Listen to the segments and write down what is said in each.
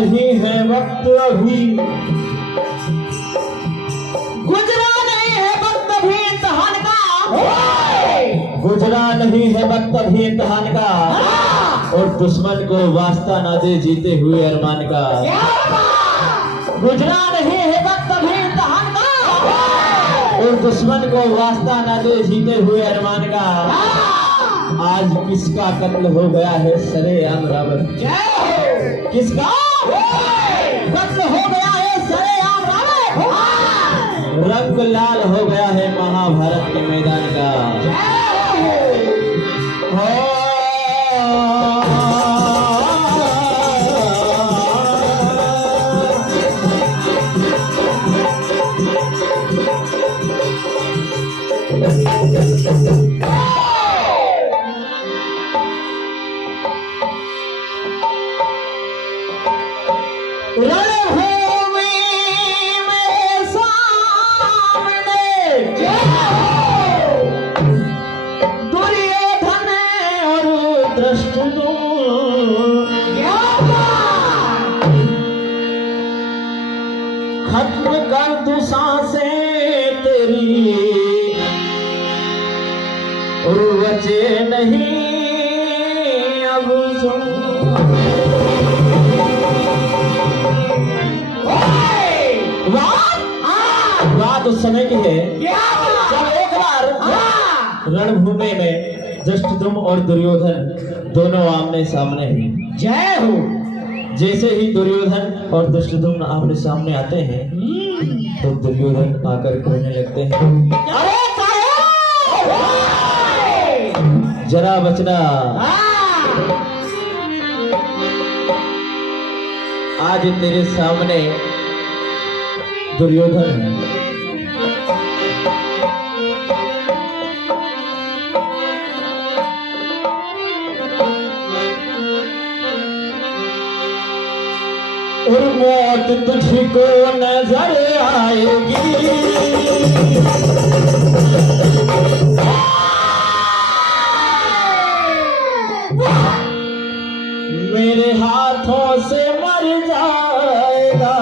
नहीं है वक्त अभी, गुजरा नहीं है वक्त भी इम्तिहान का, गुजरा नहीं है वक्त अभी इम्तिहान का, और दुश्मन को वास्ता ना दे जीते हुए अरमान का। गुजरा नहीं है वक्त भी इम्तिहान का, और दुश्मन को वास्ता ना दे जीते हुए अरमान का। आज किसका कत्ल हो गया है सरेआम रावण, किसका कत्ल हो गया है सरेआम रावण, रंग लाल हो गया है महाभारत के मैदान का। रणभूमि में सामने दुर्योधन और धृष्टद्युम्न, खत्म कर दूं सांसें तेरी, और बचे नहीं अब सुन। बात उस समय की है जब एक बार रणभूमि में धृष्टद्युम्न और दुर्योधन दोनों आमने सामने हैं। जय हो। जैसे ही दुर्योधन और धृष्टद्युम्न आमने सामने आते हैं तो दुर्योधन आकर कहने लगते हैं, अरे जरा बचना, आज तेरे सामने दुर्योधन है। और मौत तुझको नजर आएगी, मेरे हाथों से मर जाएगा।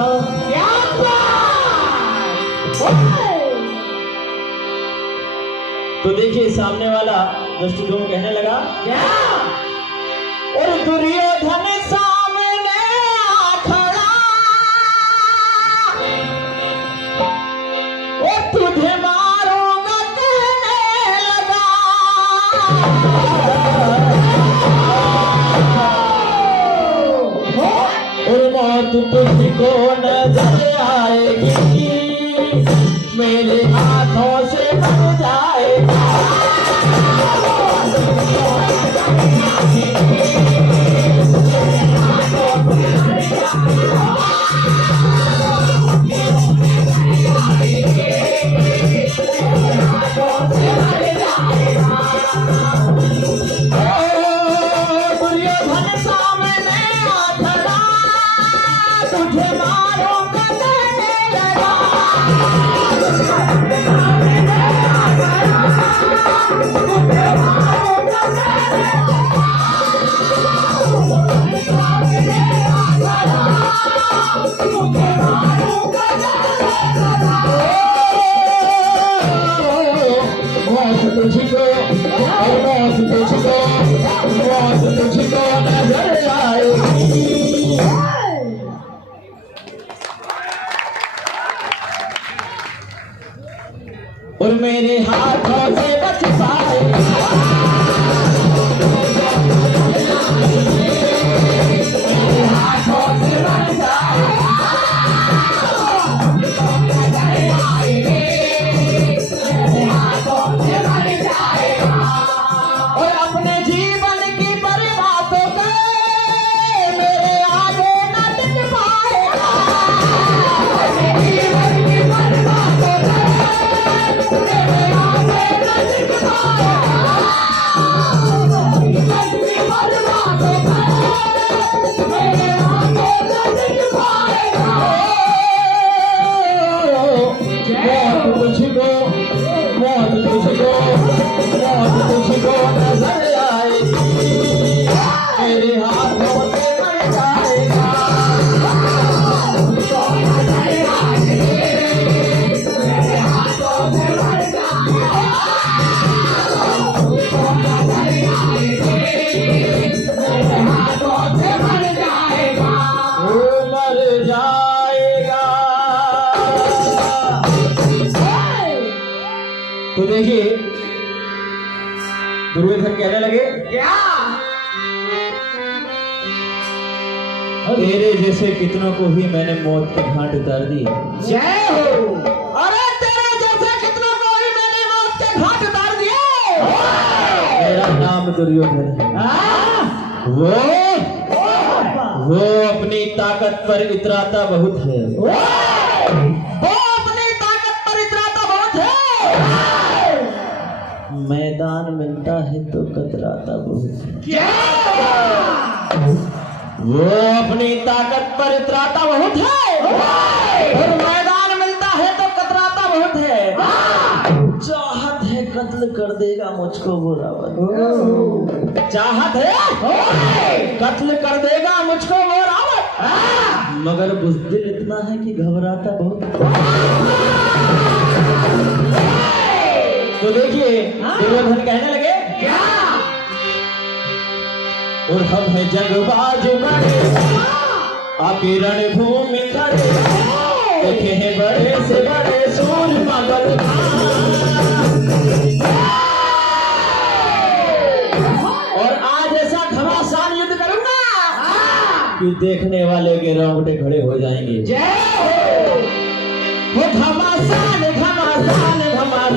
तो देखिए सामने वाला धृष्टद्युम्न कहने लगा, क्या? और दुर्योधन सामने आ खड़ा, और तुझे मारूंगा कहने लगा। और मौत तुझको नजर आएगी, मेरे हाथों से मर जाएगा। दुर्योधन सामने आ खड़ा, तुझे मारूंगा कहने लगा। तुझको नजर आएगी। और मेरे हाथों से बच पाएगा। और अपने जीवन की बर्बादों को मेरे आगे न टिक पाएगा। अपने जीवन की बर्बादों को मेरे आगे न टिक पाएगा। देखिए दुर्योधन कहने लगे, क्या? तेरे जैसे कितनों को भी मैंने मौत के घाट उतार दिए। जय हो। अरे तेरे जैसे कितनों को भी मैंने मौत के घाट उतार दिए। मेरा नाम दुर्योधन है। हाँ? वो अपनी ताकत पर इतराता बहुत है। वो अपनी ताकत पर इतराता बहुत है। मैदान मिलता है तो कतराता बहुत है। क्या? वो अपनी ताकत पर इतराता बहुत है और मैदान मिलता है तो कतराता बहुत है। चाहत है कत्ल कर देगा मुझको वो रावण। चाहत है कत्ल कर देगा मुझको वो रावण, मगर बुज़दिल इतना है कि घबराता बहुत। तो देखिए दुर्योधन कहने लगे, क्या? और हम है जगबाज बड़े आके रणभूमि खड़े, देखे हैं बड़े से बड़े सूरमा और आज ऐसा घमासान युद्ध करूंगा कि देखने वाले के रोंगटे खड़े हो जाएंगे। जय हो। घमासान घमासान घमासान।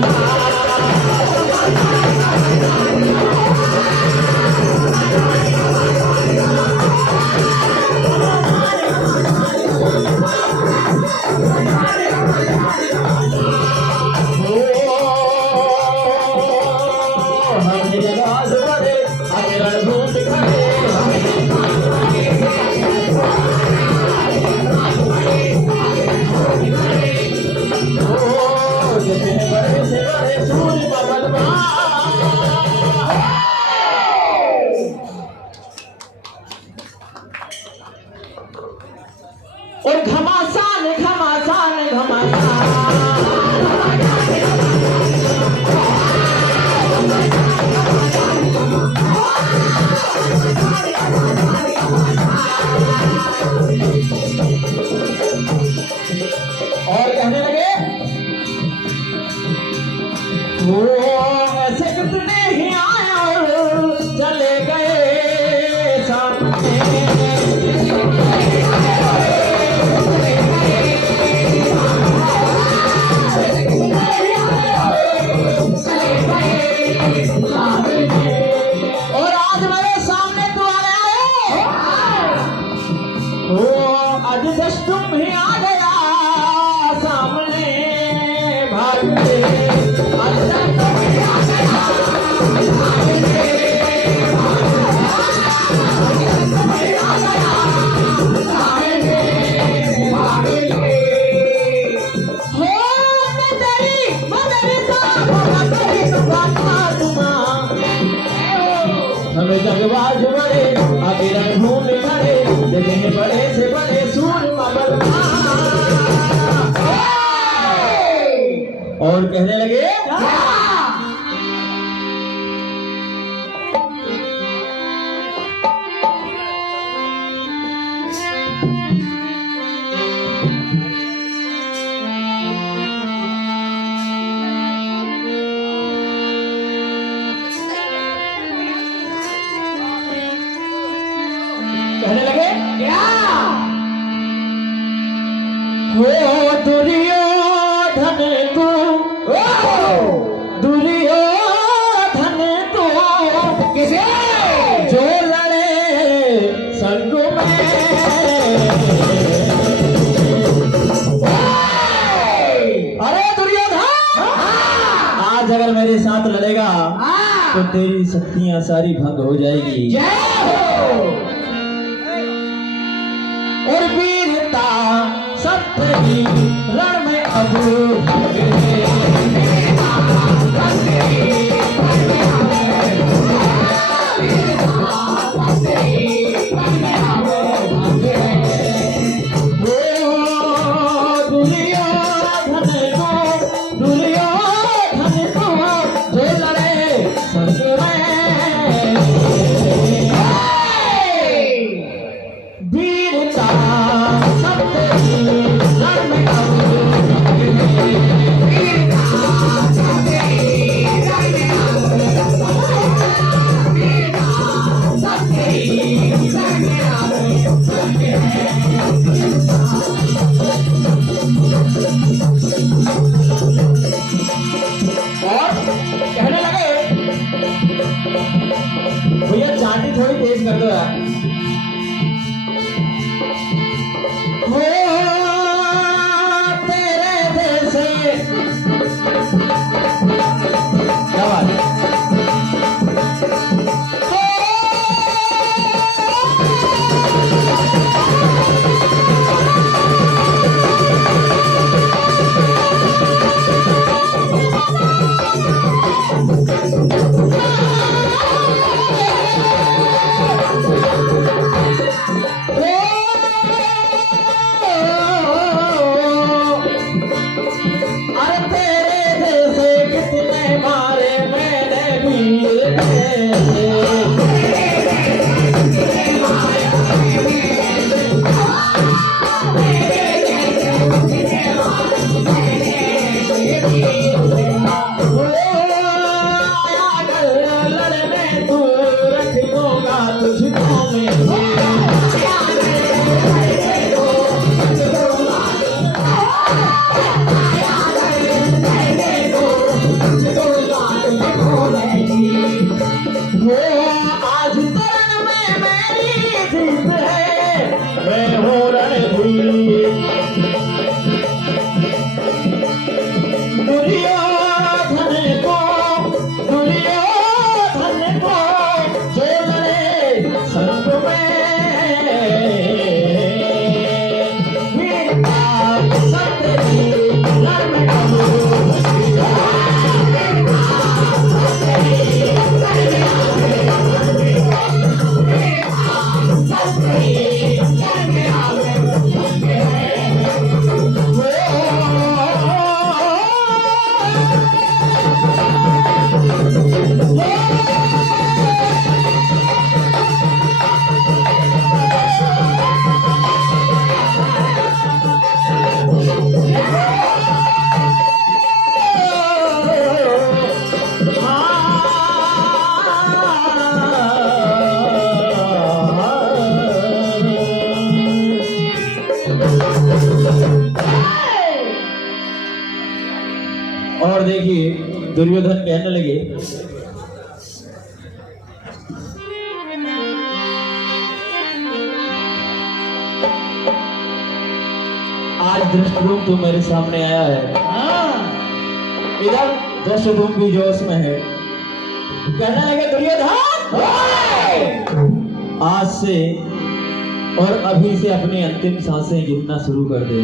और घमासान घमासान घमासान। और कहने लगे, वो ऐसे कितने ही आए और चले गए सामने। और आज मेरे सामने तू आया है, आज बस तुम ही आ गया सामने भाग के। आज तुम ही आ गया सामने भाग के। हो मैं तेरी हमें जगबाज बड़े आगे रणभूमि खड़े, देखे हैं बड़े से बड़े सूरमा बलवान। और कहने लगे, कहने लगे, क्या? हो दुर्योधन तू, दुर्योधन तू किसे? जो लड़े संग में। अरे दुर्योधन, आज अगर मेरे साथ लड़ेगा तो तेरी शक्तियां सारी भंग हो जाएगी। जय हो। और वीरता सब तेरी रण में अब भागे। दुर्योधन को जो लड़े संग में। वीरता सब तेरी रण में अब भागे। और देखिए दुर्योधन कहने लगे, आज धृष्टद्युम्न तू मेरे सामने आया है। इधर धृष्टद्युम्न भी जोश में है, कहने लगे दुर्योधन आज से और अभी से अपनी अंतिम सांसें गिनना शुरू कर दे।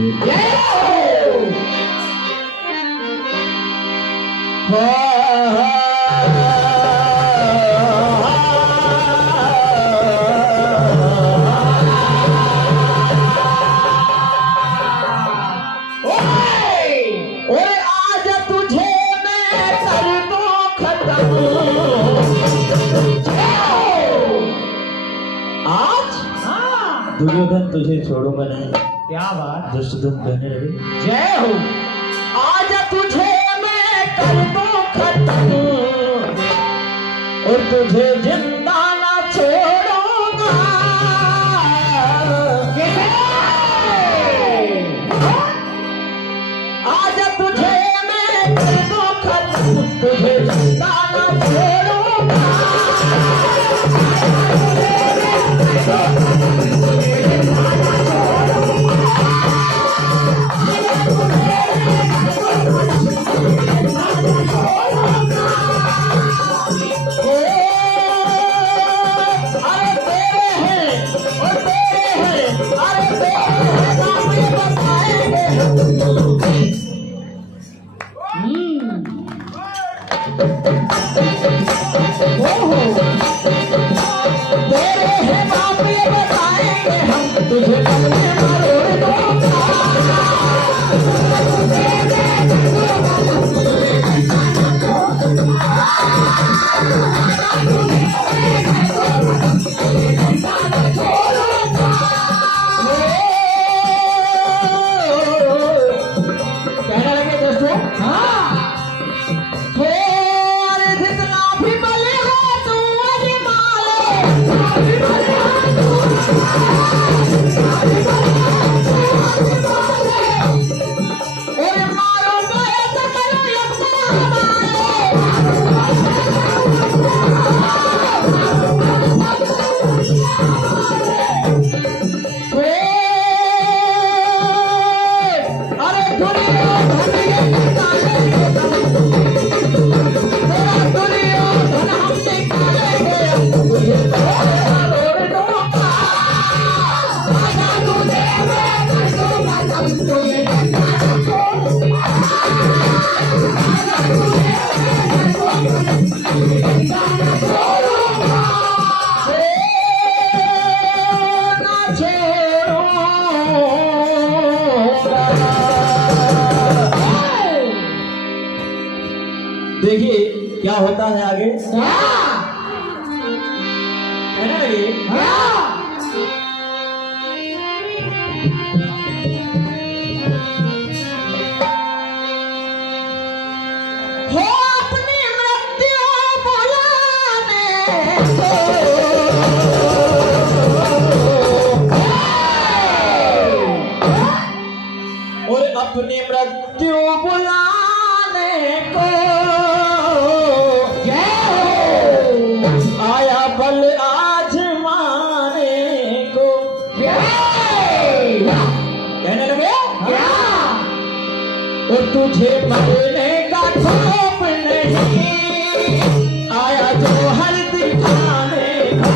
दुर्योधन तुझे छोड़ूंगा नहीं। क्या बात। धृष्टद्युम्न कहने लगे, जय हो। आज तुझे मैं कर दूं खत्म और तुझे जिंदा ना छोड़ूंगा। आज तुझे मैं कर दूं खत्म, तुझे जिंदा ना छोड़ूंगा। तुझे देखिए क्या होता है आगे। कहने लगे, हो अपनी मृत्यु बुलाने और अपनी मृत्यु बुलाने को आया बल आजमाने को। कहने लगे, और तुझे मरने का खौफ नहीं, आया जो हर दिखाने को।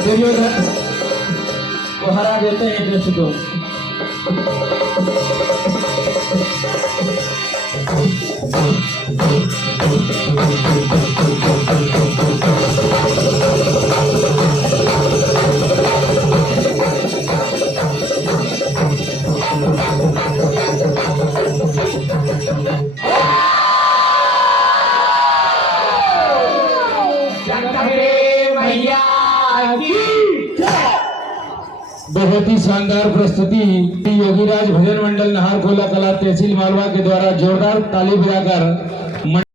दुर्योधन को हरा देते हैं धृष्टद्युम्न। मैया की जय। बहुत ही शानदार प्रस्तुति योगीराज भजन मंडल नाहरकोला कला तहसील मालवा के द्वारा जोरदार ताली बजाकर